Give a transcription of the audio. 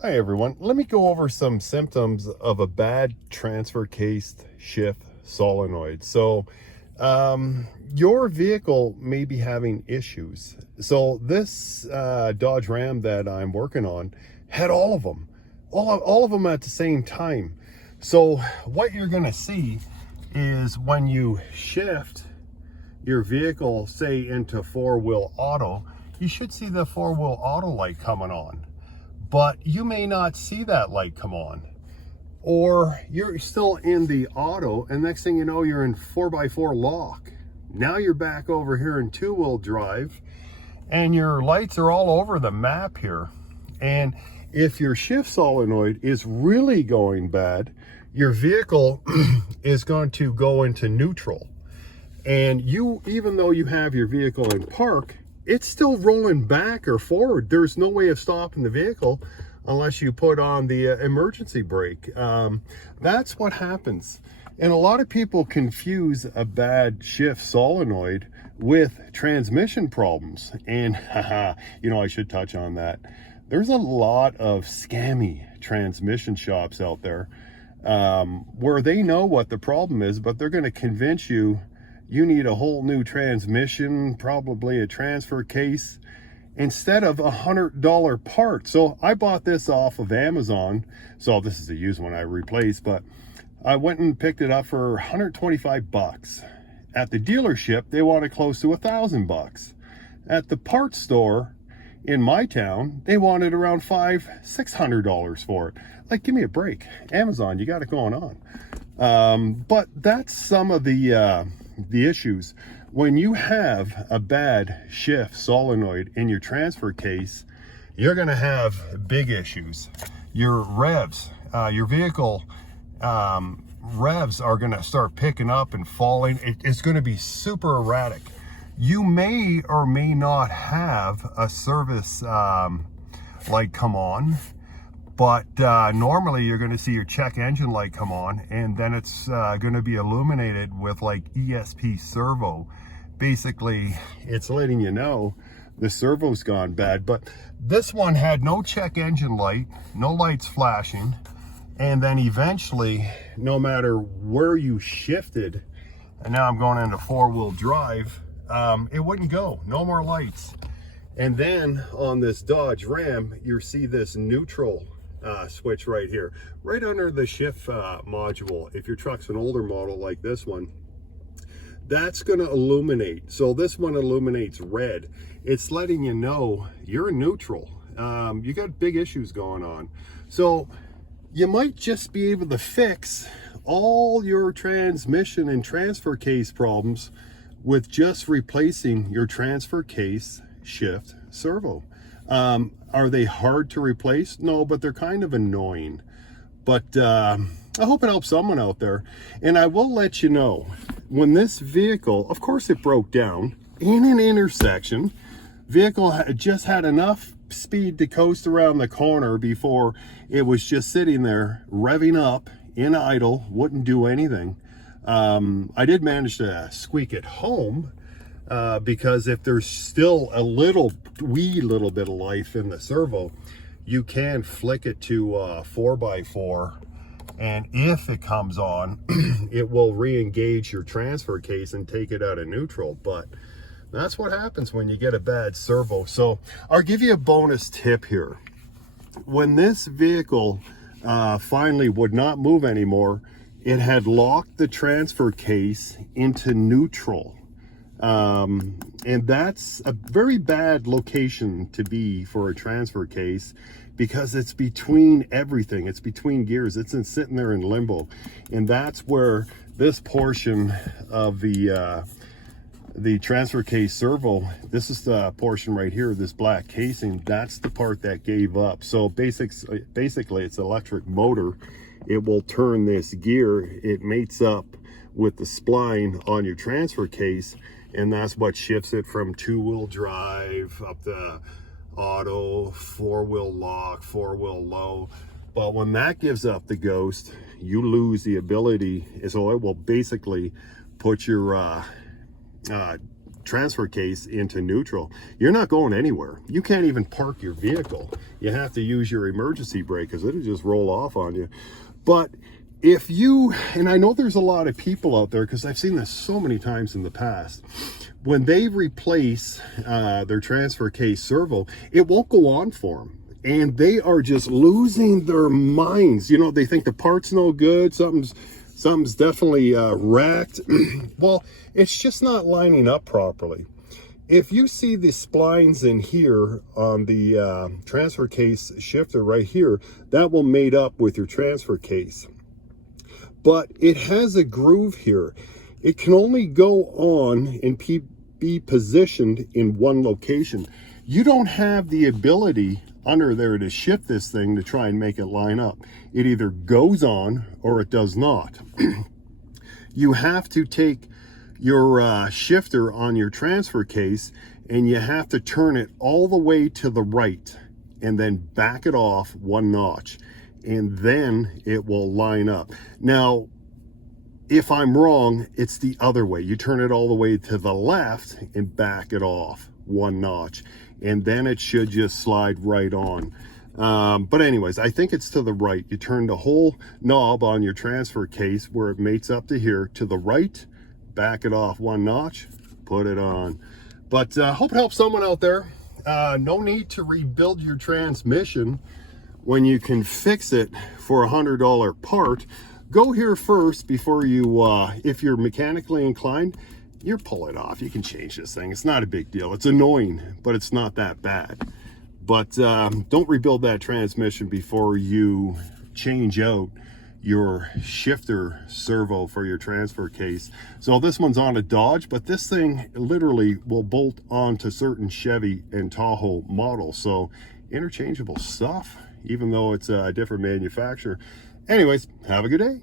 Hi everyone, let me go over some symptoms of a bad transfer case shift solenoid. Your vehicle may be having issues. So this Dodge Ram that I'm working on had all of them, all of them at the same time. So what you're gonna see is when you shift your vehicle, say into four-wheel auto, you should see the four-wheel auto light coming on. But you may not see that light come on, or you're still in the auto and next thing you know you're in 4x4 lock. Now you're back over here in two-wheel drive and your lights are all over the map here. And if your shift solenoid is really going bad, your vehicle is going to go into neutral, and you, even though you have your vehicle in park, it's still rolling back or forward. There's no way of stopping the vehicle unless you put on the emergency brake. That's what happens. And a lot of people confuse a bad shift solenoid with transmission problems. And you know, I should touch on that. There's a lot of scammy transmission shops out there where they know what the problem is, but they're going to convince you you need a whole new transmission, probably a transfer case, instead of $100 part. So I bought this off of Amazon. So this is a used one I replaced, but I went and picked it up for 125 bucks. At the dealership, they wanted close to $1,000. At the parts store in my town, they wanted around $600 for it. Like, give me a break. Amazon, you got it going on. But that's some of the issues. When you have a bad shift solenoid in your transfer case, you're going to have big issues. Your revs, your vehicle revs are going to start picking up and falling. It's going to be super erratic. You may or may not have a service light come on, but normally you're going to see your check engine light come on, and then it's going to be illuminated with like ESP servo. Basically, it's letting you know the servo's gone bad. But this one had no check engine light, no lights flashing, and then eventually, no matter where you shifted, and now I'm going into four-wheel drive, it wouldn't go, no more lights. And then on this Dodge Ram, you see this neutral switch right here, right under the shift module. If your truck's an older model like this one, that's going to illuminate. So this one illuminates red. It's letting you know you're neutral. You got big issues going on. So you might just be able to fix all your transmission and transfer case problems with just replacing your transfer case shift servo. Are they hard to replace? No, but they're kind of annoying. But I hope it helps someone out there. And I will let you know, when this vehicle, of course it broke down in an intersection, vehicle just had enough speed to coast around the corner before it was just sitting there revving up in idle, wouldn't do anything. I did manage to squeak it home, because if there's still a wee little bit of life in the servo, you can flick it to 4x4, and if it comes on, it will re-engage your transfer case and take it out of neutral. But that's what happens when you get a bad servo. So I'll give you a bonus tip here. When this vehicle finally would not move anymore, it had locked the transfer case into neutral. And that's a very bad location to be for a transfer case, because it's between everything. It's between gears. It's sitting there in limbo. And that's where this portion of the transfer case servo, this is the portion right here, this black casing, that's the part that gave up. So basically it's electric motor. It will turn this gear. It mates up with the spline on your transfer case, and that's what shifts it from two-wheel drive up to auto, four-wheel lock, four-wheel low. But when that gives up the ghost, you lose the ability. So it will basically put your transfer case into neutral, you're not going anywhere. You can't even park your vehicle. You have to use your emergency brake because it'll just roll off on you. But if you, and I know there's a lot of people out there, because I've seen this so many times in the past, when they replace their transfer case servo, it won't go on for them. And they are just losing their minds. You know, they think the part's no good, something's definitely wrecked. Well, it's just not lining up properly. If you see the splines in here on the transfer case shifter right here, that will mate up with your transfer case. But it has a groove here. It can only go on and be positioned in one location. You don't have the ability under there to shift this thing to try and make it line up. It either goes on or it does not. You have to take your shifter on your transfer case and you have to turn it all the way to the right and then back it off 1 notch, and then it will line up. Now, if I'm wrong, it's the other way. You turn it all the way to the left and back it off 1 notch, and then it should just slide right on. But anyways, I think it's to the right. You turn the whole knob on your transfer case where it mates up to here to the right, back it off 1 notch, put it on. But hope it helps someone out there. No need to rebuild your transmission when you can fix it for $100 part. Go here first before you, if you're mechanically inclined, you pull it off. You can change this thing. It's not a big deal. It's annoying, but it's not that bad. But don't rebuild that transmission before you change out your shifter servo for your transfer case. So this one's on a Dodge, but this thing literally will bolt onto certain Chevy and Tahoe models. So interchangeable stuff, even though it's a different manufacturer. Anyways, have a good day.